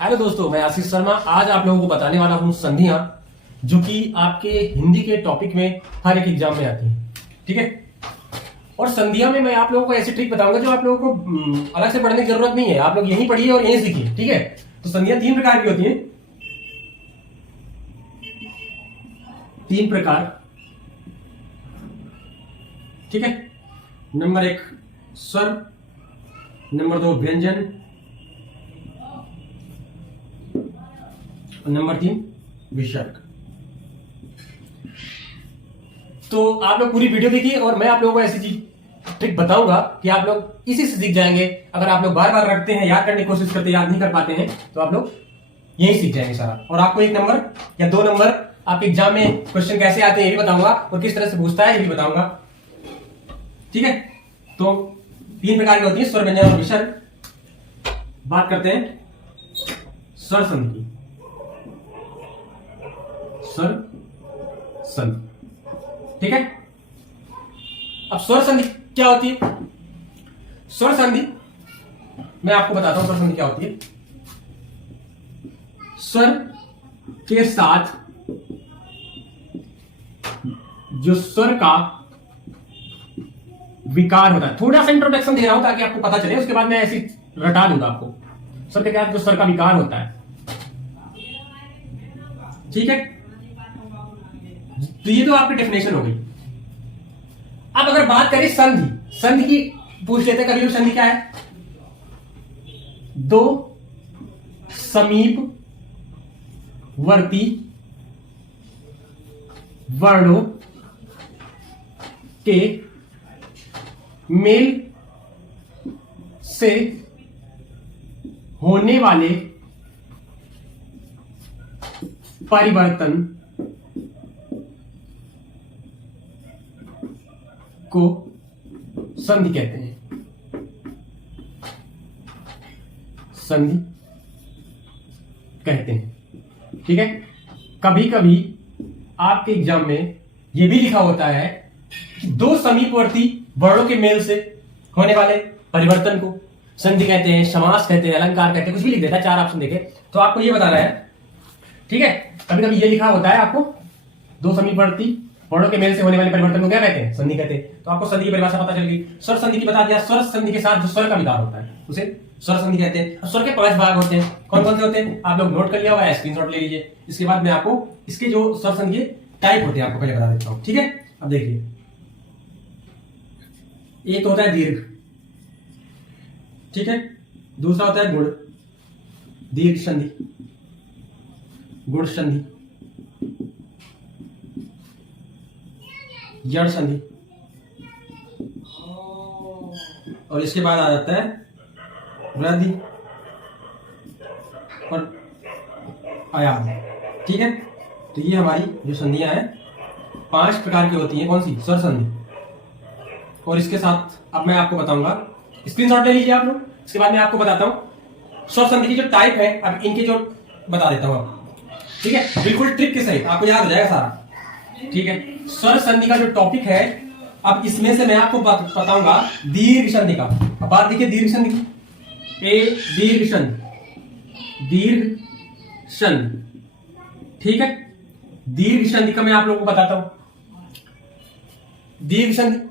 Hello दोस्तों, मैं आशीष शर्मा। आज आप लोगों को बताने वाला हूं संधियां, जो कि आपके हिंदी के टॉपिक में हर एक एग्जाम में आती हैं। ठीक है। और संधियां में मैं आप लोगों को ऐसी ट्रिक बताऊंगा जो आप लोगों को अलग से पढ़ने की जरूरत नहीं है। आप लोग यहीं पढ़िए और यहीं सीखिए। ठीक है। तो संधियां तीन प्रकार की होती हैं। तीन प्रकार। ठीक है। नंबर एक स्वर, नंबर दो व्यंजन, नंबर तीन विसर्ग। तो आप लोग पूरी वीडियो देखिए और मैं आप लोगों को ऐसी चीज ट्रिक बताऊंगा कि आप लोग इसी से सीख जाएंगे। अगर आप लोग बार बार रखते हैं, याद करने की कोशिश करते, याद नहीं कर पाते हैं, तो आप लोग यही सीख जाएंगे सारा। और आपको एक नंबर या दो नंबर आपके एग्जाम में क्वेश्चन कैसे आते हैं ये भी बताऊंगा, और किस तरह से पूछता है ये भी बताऊंगा। ठीक है। तो तीन प्रकार की होती है, स्वर, व्यंजन और विसर्ग। बात करते हैं स्वर संधि की। स्वर संधि। ठीक है। अब स्वर संधि क्या होती है? स्वर संधि मैं आपको बताता हूं। स्वर संधि क्या होती है? स्वर के साथ जो स्वर का विकार होता है, थोड़ा सा इंट्रोडक्शन दे रहा हूं ताकि आपको पता चले, उसके बाद मैं ऐसी रटा दूंगा आपको। स्वर के साथ जो स्वर का विकार होता है, ठीक है। तो ये तो आपकी डेफिनेशन हो गई। अब अगर बात करें संधि, संधि की पूछ लेते हैं कभी। संधि क्या है? दो समीप वर्ती वर्णों के मेल से होने वाले परिवर्तन को संधि कहते हैं। संधि कहते हैं। ठीक है। कभी कभी आपके एग्जाम में यह भी लिखा होता है कि दो समीपवर्ती वर्णों के मेल से होने वाले परिवर्तन को संधि कहते हैं, समास कहते हैं, अलंकार कहते हैं, कुछ भी लिख देता है। चार ऑप्शन देखे तो आपको यह बताना है। ठीक है। कभी कभी यह लिखा होता है आपको, दो समीपवर्ती वर्णों के मेल से होने वाले परिवर्तन को क्या कहते हैं? संधि कहते हैं। तो आपको संधि की परिभाषा पता चल गई। स्वर संधि की बता दिया। स्वर संधि के साथ जो स्वर का विकार होता है उसे स्वर संधि कहते हैं। स्वर के 5 भाग होते हैं। कौन कौन से होते हैं आप लोग नोट कर लिया हुआ, स्क्रीनशॉट ले लीजिए। इसके बाद मैं आपको इसके जो स्वर संधि के टाइप होते हैं आपको पहले बता देता हूं। ठीक है। अब देखिए, एक होता है दीर्घ, ठीक है। दूसरा होता है गुण, दीर्घ संधि, गुण संधि, जड़ संधि, और इसके बाद आ जाता है वृद्धि और आयाम। ठीक है। तो ये हमारी जो संधियां हैं 5 प्रकार की होती हैं। कौन सी? स्वर संधि। और इसके साथ अब मैं आपको बताऊंगा, स्क्रीनशॉट ले लीजिए आप लोग। इसके बाद मैं आपको बताता हूं स्वर संधि की जो टाइप है। अब इनके जो बता देता हूं आपको। ठीक है। बिल्कुल ट्रिक के सहित आपको याद हो जाएगा सारा। ठीक है। स्वर संधि का जो टॉपिक है, अब इसमें से मैं आपको बताऊंगा दीर्घ संधि का। अब बात देखिए दीर्घ संधि की। ए दीर्घ संधि, दीर्घ संधि। ठीक है। दीर्घ संधि का मैं आप लोगों को बताता हूं। दीर्घ संधि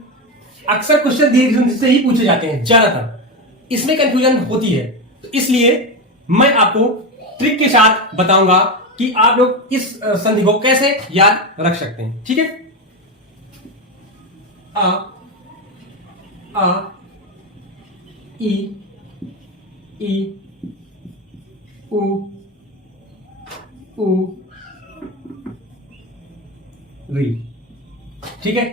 अक्सर क्वेश्चन दीर्घ संधि से ही पूछे जाते हैं ज्यादातर। इसमें कंफ्यूजन होती है, तो इसलिए मैं आपको ट्रिक के साथ बताऊंगा कि आप लोग इस संधि को कैसे याद रख सकते हैं। ठीक है। आ ई उ री। ठीक है।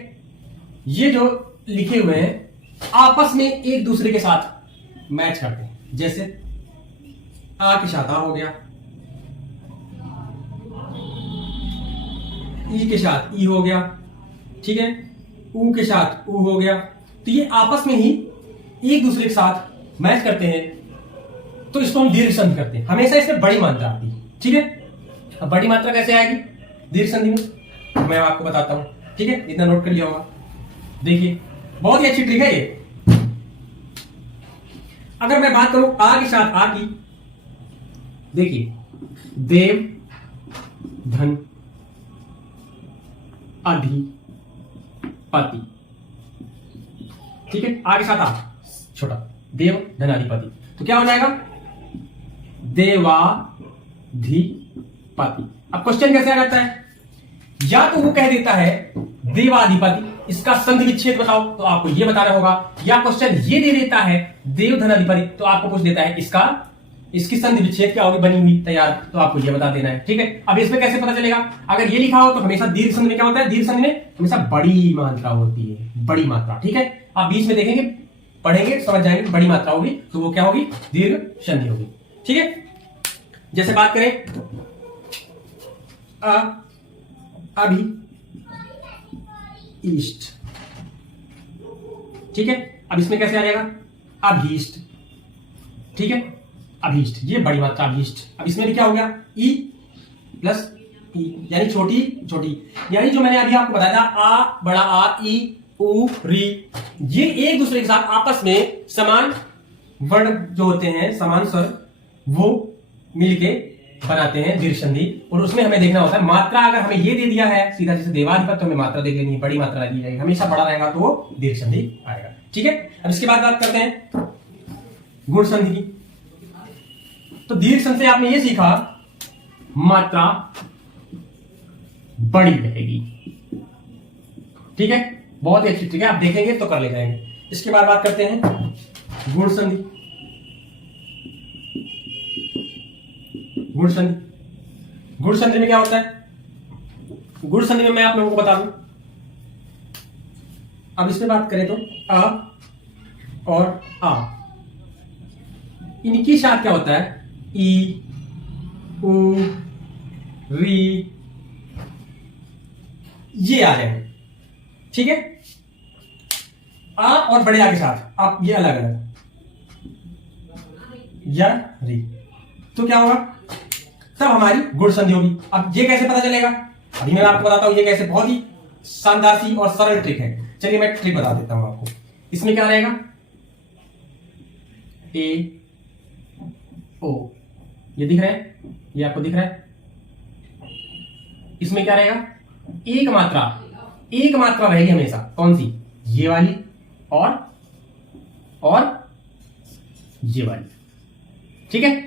ये जो लिखे हुए हैं आपस में एक दूसरे के साथ मैच करते हैं। जैसे आ के साथ आ हो गया, ई के साथ ई हो गया, ठीक है। ऊ के साथ ऊ हो गया। तो ये आपस में ही एक दूसरे के साथ मैच करते हैं, तो इसको हम दीर्घ संधि करते हैं। हमेशा इसमें बड़ी मात्रा आती है। ठीक है। अब बड़ी मात्रा कैसे आएगी दीर्घ संधि में, मैं आपको बताता हूं। ठीक है। इतना नोट कर लिया होगा। देखिए, बहुत ही अच्छी ट्रिक है ये। अगर मैं बात करूं आ के साथ आ की, देखिए, देव धन अधिपति, ठीक है, आगे साथ आ छोटा, देव धन अधिपति, तो क्या हो जाएगा देवाधिपति। अब क्वेश्चन कैसे आ जाता है, या तो वो कह देता है देवाधिपति, इसका संधि विच्छेद बताओ, तो आपको ये बताना होगा, या क्वेश्चन ये दे देता है देव धन अधिपति, तो आपको पूछ देता है इसकी संधि विच्छेद क्या होगी बनी हुई तैयार, तो आपको ये बता देना है, ठीक है। अब इसमें कैसे पता चलेगा, अगर ये लिखा हो तो हमेशा दीर्घ संधि में क्या होता है, दीर्घ संधि में हमेशा बड़ी मात्रा होती है, बड़ी मात्रा, ठीक है। आप बीच में देखेंगे, पढ़ेंगे, समझ जाएंगे, बड़ी मात्रा होगी तो वो क्या होगी, दीर्घ संधि होगी, ठीक है। जैसे बात करें अभी ईस्ट, ठीक है। अब इसमें कैसे आ जाएगा, अभीष्ट, ठीक है, अभीष्ट, ये बड़ी मात्रा अभीष्ट। अब इसमें भी क्या हो गया, ई प्लस ई, यानी छोटी छोटी, यानी जो मैंने अभी आपको बताया था, आ बड़ा आ, ई उ री, ये एक दूसरे के साथ आपस में समान वर्ण जो होते हैं, समान स्वर, वो मिलके बनाते हैं दीर्घ संधि। और उसमें हमें देखना होता है मात्रा, अगर हमें ये दे दिया है सीधा जैसे देवाधिपति, तो हमें मात्रा देख लेनी है, बड़ी मात्रा दी जाएगी, हमेशा बड़ा रहेगा तो वो दीर्घ संधि आएगा, ठीक है। अब इसके बाद बात करते हैं गुण संधि की। तो दीर्घ संधि से आपने ये सीखा, मात्रा बड़ी रहेगी, ठीक है, बहुत ही अच्छी, ठीक है, आप देखेंगे तो कर ले जाएंगे। इसके बाद बात करते हैं गुण संधि। गुण संधि, गुण संधि में क्या होता है, गुण संधि में मैं आप लोगों को बता दूं। अब इसमें बात करें तो अ और आ, इनके साथ क्या होता है, ई उ री, ये आ जाएंगे, ठीक है। आ और बड़े आ के साथ आप ये अलग अलग, या री, तो क्या होगा, तब हमारी गुण संधि होगी। अब ये कैसे पता चलेगा, अभी मैं आपको बताता हूं, ये कैसे, बहुत ही शानदार सी और सरल ट्रिक है। चलिए मैं ट्रिक बता देता हूं आपको। इसमें क्या रहेगा, ए ओ, ये दिख रहा है, ये आपको दिख रहा है। इसमें क्या रहेगा, एक मात्रा रहेगी हमेशा, कौन सी, ये वाली और ये वाली, ठीक है।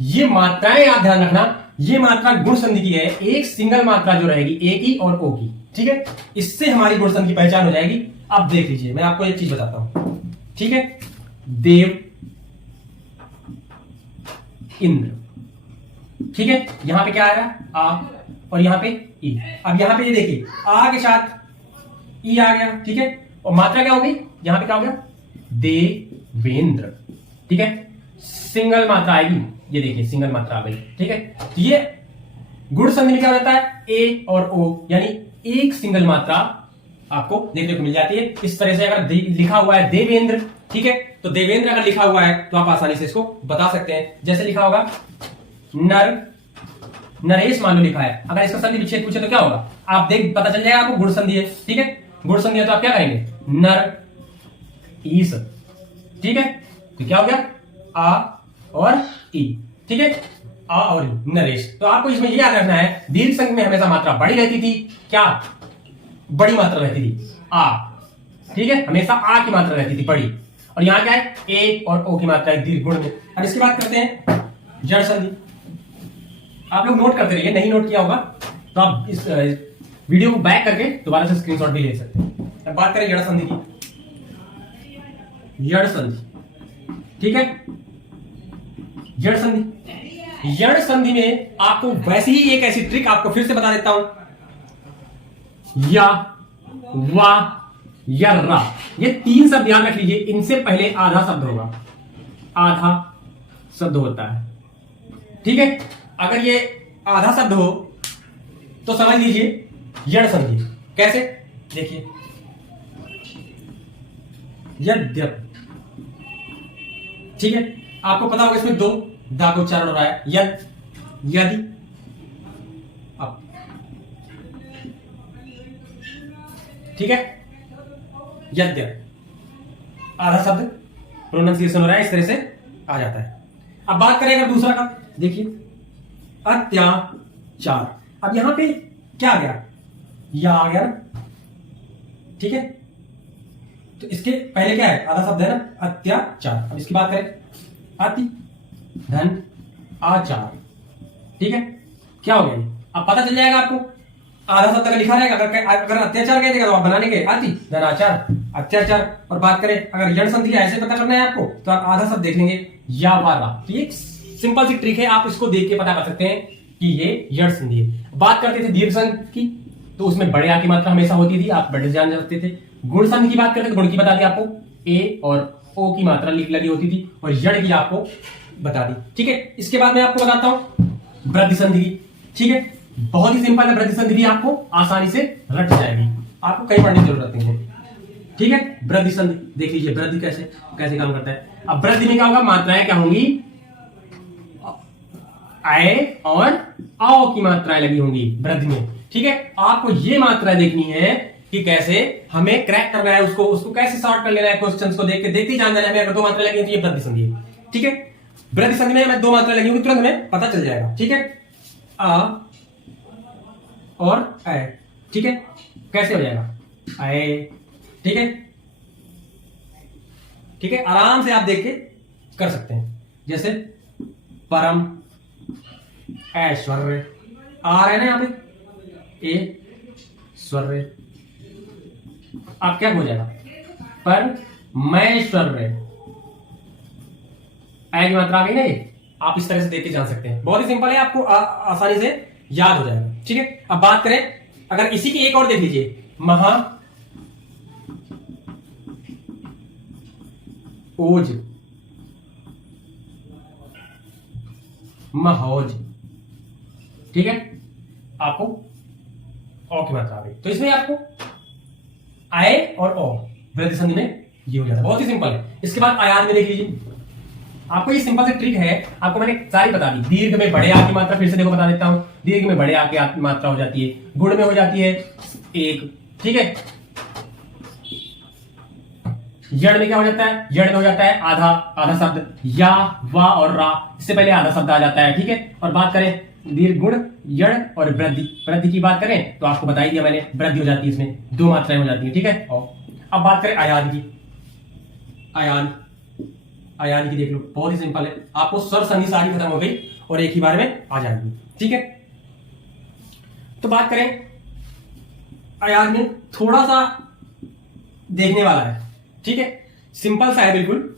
ये मात्राएं आप ध्यान रखना, ये मात्रा गुण संधि की है, एक सिंगल मात्रा जो रहेगी ए की और ओ की, ठीक है। इससे हमारी गुण संधि की पहचान हो जाएगी। अब देख लीजिए, मैं आपको एक चीज बताता हूं, ठीक है। देव इंद्र, ठीक है, यहां पे क्या आ रहा है, आ, और यहां पे ई। अब यहां पे ये देखिए, आ के साथ ई आ गया, ठीक है, और मात्रा क्या हो गई, यहां पे क्या हो गया, देवेंद्र, ठीक है, सिंगल मात्रा आएगी, ये देखिए सिंगल मात्रा आ गई, ठीक है। तो ये गुण संधि में क्या होता है, ए और ओ, यानी एक सिंगल मात्रा आपको देखने को मिल जाती है। इस तरह से अगर लिखा हुआ है देवेंद्र, ठीक है, तो देवेंद्र अगर लिखा हुआ है तो आप आसानी से इसको बता सकते हैं। जैसे लिखा होगा नरेश मान लो लिखा है, अगर इसका संधि विच्छेद पूछे तो क्या होगा, आप देख पता चल जाएगा आपको गुण संधि है, ठीक है। गुण संधि है तो आप क्या करेंगे, नर ईस, ठीक है, तो क्या हो गया, आ और ई, ठीक है, आ और ई, नरेश। तो आपको इसमें यह याद रखना है, दीर्घ संधि में हमेशा मात्रा बड़ी रहती थी, क्या, बड़ी मात्रा रहती थी, आ, ठीक है, हमेशा आ की मात्रा रहती थी बड़ी, और यहां क्या है, ए और ओ की मात्रा है दीर्घ गुण में। अब इसकी बात करते हैं जड़ संधि। आप लोग नोट करते रहिए, नहीं नोट किया होगा तो आप इस वीडियो को बैक करके दोबारा से स्क्रीनशॉट भी ले सकते हैं। अब बात करें जड़ संधि की, जड़ संधि, ठीक है, जड़ संधि। जड़ संधि में आपको वैसी ही एक ऐसी ट्रिक आपको फिर से बता देता हूं, या वा या रा, ये तीन शब्द ध्यान रख लीजिए, इनसे पहले आधा शब्द होगा, आधा शब्द होता है, ठीक है। अगर ये आधा शब्द हो तो समझ लीजिए जड़ संधि। कैसे, देखिए, यद्यप, ठीक है, आपको पता होगा इसमें दो दा का उच्चारण हो रहा है, यद, यदि, अब, ठीक है, यद्यप आधा शब्द प्रोनाउंसिएशन हो रहा है, इस तरह से आ जाता है। अब बात करें अगर दूसरा का, देखिए अत्याचार। अब यहां पे क्या आ गया, या आ गया ना, ठीक है। तो इसके पहले क्या है, आधा शब्द है ना, अत्याचार। अब इसकी बात करें, अति धन आचार, ठीक है। क्या हो गया ये, अब पता चल जाएगा आपको, आधा शब्द अगर लिखा रहेगा, अगर अत्याचार कह देगा तो आप बना लेंगे अति धन आचार, अत्याचार। और बात करें अगर यण संधि ऐसे पता करना है आपको, तो आप आधा शब्द देख लेंगे या वा रा। तो ये सिंपल सी ट्रिक है, आप इसको देख के पता कर सकते हैं कि ये यण संधि है। बात करते थे दीर्घ संधि की, तो उसमें बड़े आ की मात्रा हमेशा होती थी, आप बड़े जान सकते थे। गुण संधि की बात करते थे, गुण की बता दी आपको, ए और ओ की मात्रा लगी होती थी, और यण की आपको बता दी, ठीक है। इसके बाद मैं आपको बताता हूं वृद्धि संधि की, ठीक है। बहुत ही सिंपल है, वृद्धि संधि भी आपको आसानी से रट जाएगी, आपको कहीं पढ़ने की जरूरत नहीं है, ठीक है। वृद्धि संधि देख लीजिए, वृद्धि कैसे कैसे काम करता है। अब वृद्धि में क्या होगा, मात्राएं क्या होंगी, आए और आओ की मात्राएं लगी होंगी वृद्धि में, ठीक है। आपको ये मात्राएं देखनी है कि कैसे हमें क्रैक करना है, उसको कैसे सॉर्ट कर लेना है, क्वेश्चंस को देख के देखते ही जान जाना है। अगर दो मात्राएं लगी तो ये वृद्धि संधि है, ठीक है। वृद्धि संधि में मैं दो मात्राएं लगी होंगी, तुरंत हमें पता चल जाएगा, ठीक है। आ और ऐ, ठीक है। कैसे हो जाएगा, आए, ठीक है, ठीक है। आराम से आप देख के कर सकते हैं, जैसे परम ऐश्वर्य, आ रहा है ना यहाँ पे, ए स्वर्य। आप क्या हो जाएगा, पर मैश्वर्य, ऐ की मात्रा आ गई ना, ये आप इस तरह से देख के जान सकते हैं। बहुत ही सिंपल है, आपको आसानी से याद हो जाएगा, ठीक है। अब बात करें, अगर इसी की एक और देख लीजिए, महा ओज, महौज, ठीक है। आपको ओ की मात्रा आ गई, तो इसमें आपको आए और ओ वृद्धि संधि में ये हो जाता है, बहुत ही सिंपल है। इसके बाद आयात में देख लीजिए, आपको ये सिंपल सी ट्रिक है, आपको मैंने सारी बता दी। दीर्घ में बड़े आ की मात्रा फिर से देखो बता देता हूं, दीर्घ में बड़े आ की मात्रा हो जाती है, गुण में हो जाती है एक, ठीक है। यण में क्या हो जाता है, यण में हो जाता है आधा शब्द, या वा और रा, इससे पहले आधा शब्द आ जाता है, ठीक है। और बात करें दीर्घ, गुण, यण और वृद्धि की बात करें, तो आपको बताई दिया मैंने, वृद्धि हो जाती है, इसमें दो मात्राएं हो जाती है, ठीक है। और अब बात करें आयान की, आयान की देख लो, बहुत ही सिंपल है, आपको स्वर संधि सारी खत्म हो गई और एक ही बार में आ जाएगी, ठीक है। तो बात करें आयान में, थोड़ा सा देखने वाला है, ठीक है, सिंपल सा है बिल्कुल,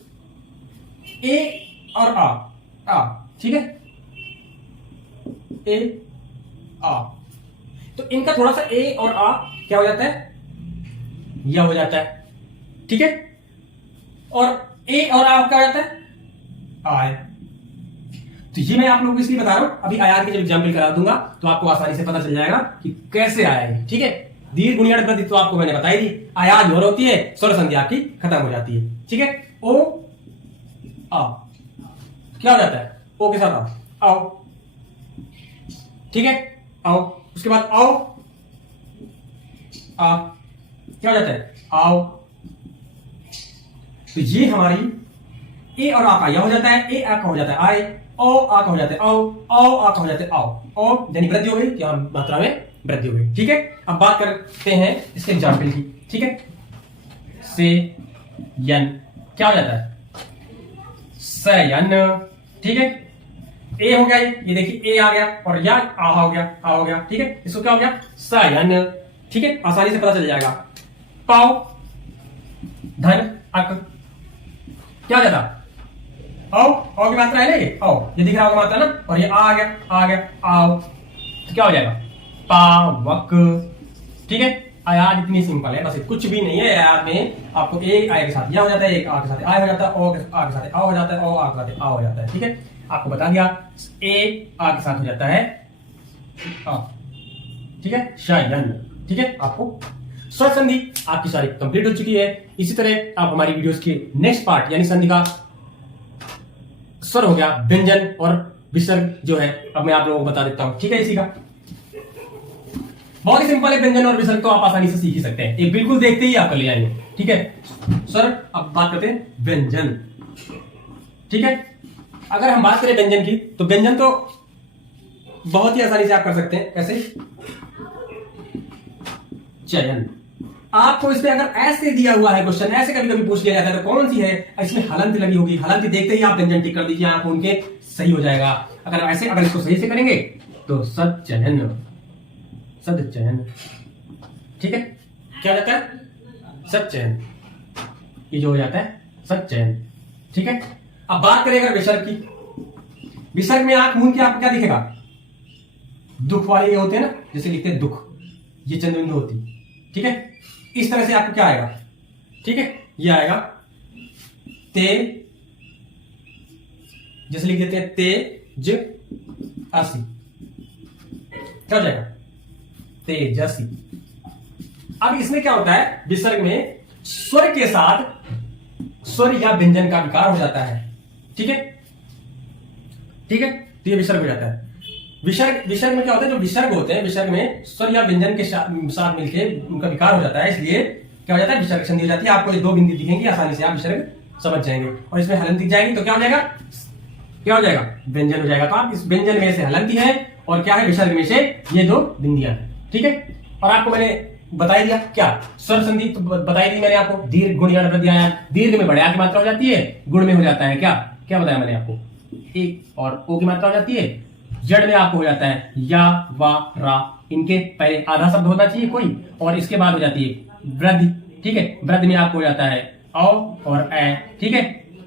ए और आ, ठीक है, ए आ। तो इनका थोड़ा सा ए और आ क्या हो जाता है, यह हो जाता है, ठीक है। और ए और आ क्या हो जाता है, आय। तो ये मैं आप लोगों को इसलिए बता रहा हूं, अभी आयात के जब एग्जाम्पल करा दूंगा तो आपको आसानी से पता चल जाएगा कि कैसे आया है, ठीक है। दीर्घ, गुण, यण, वृद्धि तो आपको मैंने बताई दी, आयात जोर होती है, स्वर संधि आपकी खत्म हो जाती है, ठीक है। ओ आ क्या हो जाता है, ओ के साथ आओ, ठीक है, आओ। उसके बाद आओ, आ क्या हो जाता है, आओ। तो ये हमारी ए और आ का या हो जाता है, ए आ का हो जाता है आए, ओ आ का हो जाता है आओ, ओ आ का हो जाता है आओ, ओ यानी वृद्धि हो गई, क्या मात्रा में वृद्धि हो गई, ठीक है। अब बात करते हैं इसके एग्जाम्पल की, ठीक है। से यन क्या हो जाता है, सयन, ठीक है। ए हो गया, ये देखिए ए आ गया, और या आ हो गया, ठीक है। इसको क्या हो गया, सयन, ठीक है, आसानी से पता चल जाएगा। पाओ, धन, अक क्या हो जाता, आओ की मात्रा है ना, ये आओ, ये दिख रहा होगा मात्रा ना, और ये आ गया आओ, तो क्या हो जाएगा, पावक, ठीक है। आयात इतनी सिंपल है, बस कुछ भी नहीं है। आयात में आपको एक आय के साथ या हो जाता है, एक आ के साथ आय हो जाता है, ओ के आ के साथ आ हो जाता है, ओ आ के साथ आ हो जाता है, ठीक है। आपको बता दिया, ए आ के साथ हो जाता है आ, ठीक है, शयन, ठीक है। आपको स्वर संधि आपकी सारी कंप्लीट हो चुकी है। इसी तरह आप हमारी वीडियोस के नेक्स्ट पार्ट यानी संधि का स्वर हो गया, व्यंजन और विसर्ग जो है, अब मैं आप लोगों को बता देता हूं, ठीक है। इसी का बहुत ही सिंपल है, व्यंजन और विसर्ग तो आप आसानी से सीख ही सकते हैं, ये बिल्कुल देखते ही आप कर ले जाएंगे, ठीक है। सर अब बात करते हैं व्यंजन, ठीक है। अगर हम बात करें व्यंजन की, तो व्यंजन तो बहुत ही आसानी से आप कर सकते हैं। कैसे? चयन। आपको इसमें अगर ऐसे दिया हुआ है क्वेश्चन, ऐसे कभी कभी पूछ लिया जाता है तो कौन सी है, इसमें हलंत लगी होगी, हलंत देखते ही आप व्यंजन टिक कर दीजिए, आप उनके सही हो जाएगा। अगर इसको सही से करेंगे तो सदचयन, सदचयन। ठीक है, क्या जाता है? सदचयन। ये जो हो जाता है सदचयन। ठीक है, अब बात करें अगर विसर्ग की। विसर्ग में आंख मूंद के आपको क्या दिखेगा? दुख वाले ये होते हैं ना, जैसे लिखते हैं दुख, ये चंद्रबिंदु होती। ठीक है, इस तरह से आपको क्या आएगा? ठीक है, ये आएगा ते, जैसे लिख देते हैं तेज असी, क्या हो जाएगा? तेजसी। अब इसमें क्या होता है? विसर्ग में स्वर के साथ स्वर या व्यंजन का विकार हो जाता है। ठीक है, ठीक है, तो ये विसर्ग हो जाता है। विसर्ग में क्या होता है? जो विसर्ग होते हैं, विसर्ग में स्वर या व्यंजन के साथ मिलकर उनका विकार हो जाता है, इसलिए क्या हो जाता है? विसर्ग संधि हो जाती है। आपको ये दो बिंदी दिखेंगी, आसानी से आप विसर्ग समझ जाएंगे। और इसमें हलंत दिख जाएगी तो क्या हो जाएगा? क्या हो जाएगा? व्यंजन हो जाएगा। तो आप इस व्यंजन में से हलंती है और क्या है? विसर्ग में से ये दो बिंदियां हैं। ठीक है, और आपको मैंने बता दिया क्या? स्वर संधि तो बताई दी मैंने आपको। दीर्घ, गुण, यण, वृद्धि, आयाम। दीर्घ में बड़े आ की मात्रा हो जाती है, गुण में हो जाता है क्या? क्या बताया मैंने आपको? एक और ओ की मात्रा हो जाती है। जड़ में आपको हो जाता है या, वा, रा, इनके पहले आधा शब्द होना चाहिए कोई, और इसके बाद हो जाती है वृद्धि। ठीक है, वृद्धि में आपको हो जाता है औ और ए। ठीक है,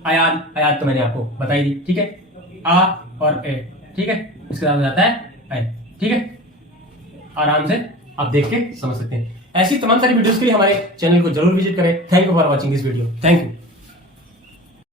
आयात, आयात तो मैंने आपको बताई दी। ठीक है, आ और ए। ठीक है, इसके बाद हो जाता है ए। ठीक है, आराम से आप देख के समझ सकते हैं। ऐसी तमाम सारी वीडियोस के लिए हमारे चैनल को जरूर विजिट करें। Thank you for watching this video. Thank you.